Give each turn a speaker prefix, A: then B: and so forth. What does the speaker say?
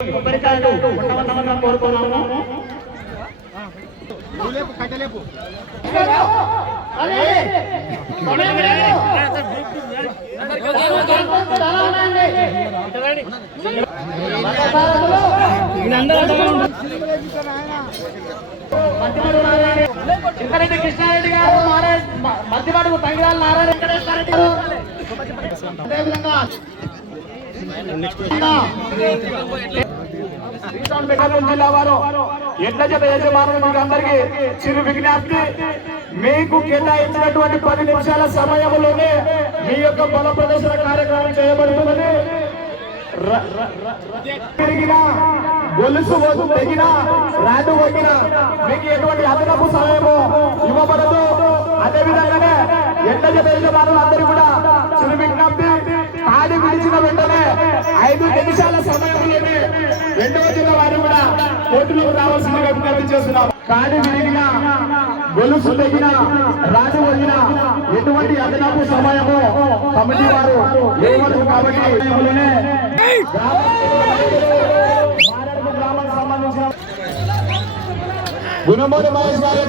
A: కొబ్బరికాయలు ఉండవన్నమని కోరుకున్నాము. చింతరెడ్డి కృష్ణారెడ్డి గారు నారాయణ మధ్యపాడు తంగిరాల నారాయణ వెంకటేశ్వర రెడ్డి గారు. అదేవిధంగా శ్రీకాకుళం జిల్లా వారు ఎడ్ల జత యజమానులు మీకు అందరికీ చిరు విజ్ఞప్తి మీకు కేటాయించినటువంటి పది నిమిషాల సమయంలోనే మీ యొక్క బల ప్రదర్శన కార్యక్రమం చేయబడుతున్నది ర- గొలుసు వద్దు రాడు వగినా మీకు ఎటువంటి అదనపు సమయము ఇవ్వబడదు అదే విధంగానే ఎండ జత అందరూ కూడా చిరు విజ్ఞప్తి కాడి విడిచిన వెంటనే ఐదు నిమిషాల సమయంలోనే జిల్లా వారు కూడా కోర్టులోకి రావాల్సిందిగా విజ్ఞప్తి చేస్తున్నాం. కాడి విరిగిన గొలుసు తెగిన రాజు వదిన ఎటువంటి అదనపు సమయము కమిటీ వారు ఇవ్వరు కాబట్టి గుణమూడి మహేష్ గారి